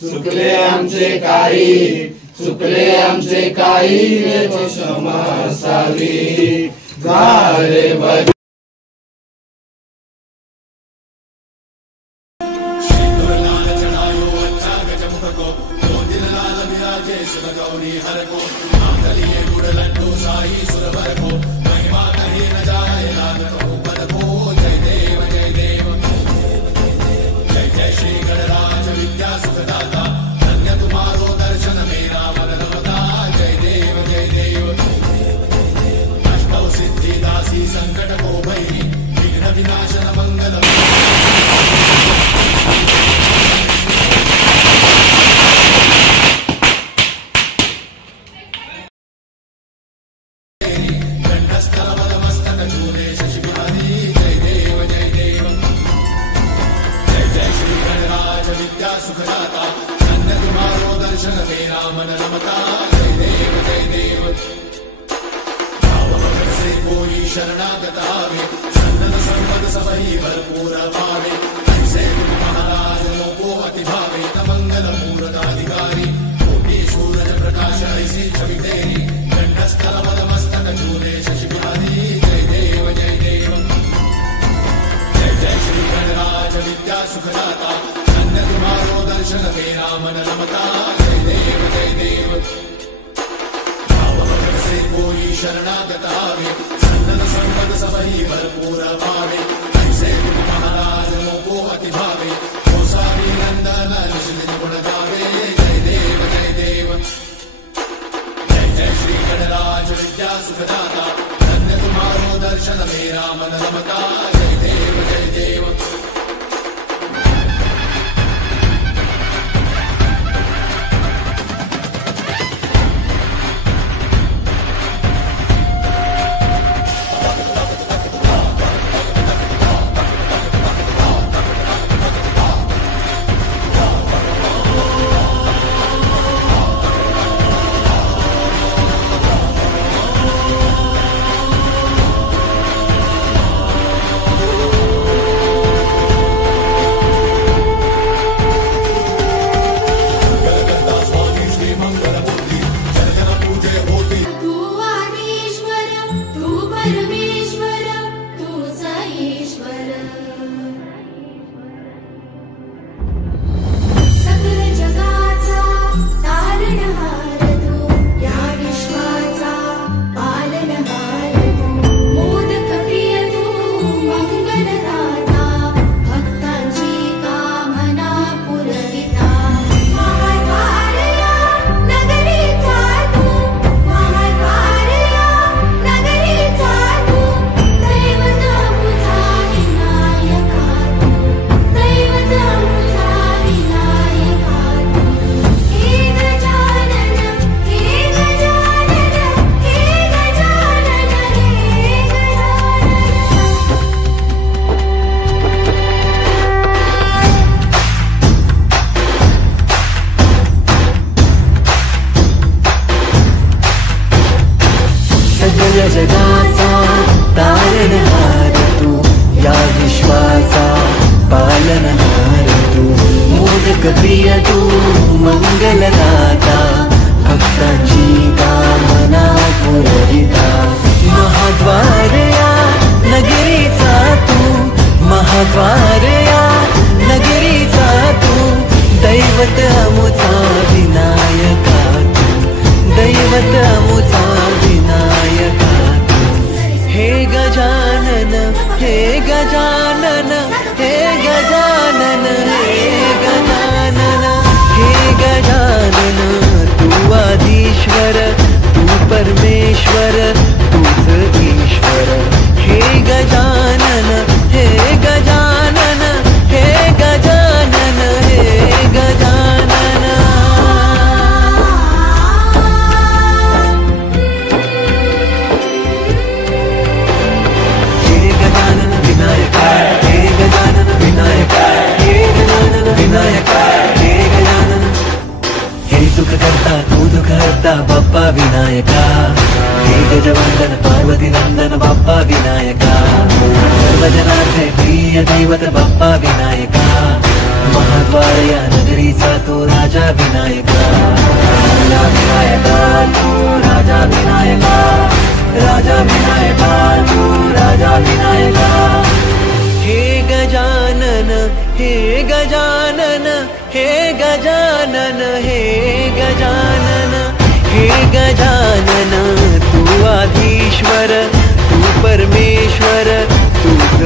चुकले आमचे काही, चुकले आमचे काही, याची क्षमा असावी. झाले बरे शरणागत आवे सन्नत संपद सबही भरपूर पावे. ऐसे महाराज लोको अति भावे मंगल मूर्ताधिकारी. कोटि सूरज प्रकाश ऐसी छवि तेरी. कंठस्थल मदमस्तक झूले शशि बिहारी. जय देव जय देव. जय जय श्री गणराज विद्या सुखदाता. धन्य तुम्हारो दर्शन मेरा मन रमता. जय देव जय देव. से कोई शरणागत आवे सन्नत संपद सबही भरपूर पावे. ऐसे तुम महाराज लोको अति भावे. हो सारी नंदन निश्चित गुण गावे. जय देव जय देव. जय जय श्री गणराज विद्या सुखदाता. धन्य तुम्हारो दर्शन मेरा मन रमता. जय देव जय देव. जगाचा तारणहार तू. या विश्वाचा पालनहार तू. मोदक प्रिय तू. मंगलदाता. भक्तांची कामना पुरविता. महाद्वार या नगरीचा तू. महाद्वार या नगरीचा तू. दैवत अमुचा विनायका तू. दैवत अमुचा विनायका. हे गजानन हे गजानन हे गजानन हे गजानन. आधीश्वर तूच ईश्वर हे गजानन हे गजानन हे गजानन हे गजानन हे गजानन विनायक हे गजानन विनायक हे गजानन विनायक हे गजानन हे सुख करता तू दुख हरता बाप्पा विनायका हे गजवंदन पार्वती नंदन बाप्पा विनायका सर्वजनाचे प्रिय दैवत बाप्पा विनायका महाद्वार या नगरीचा तो राजा विनायका राजा विनायका तू राजा विनायका राजा विनायका तू राजा विनायका हे गजानन हे गजानन हे गजानन हे गजानन हे गजानन तू आधीश्वर तू परमेश्वर तूच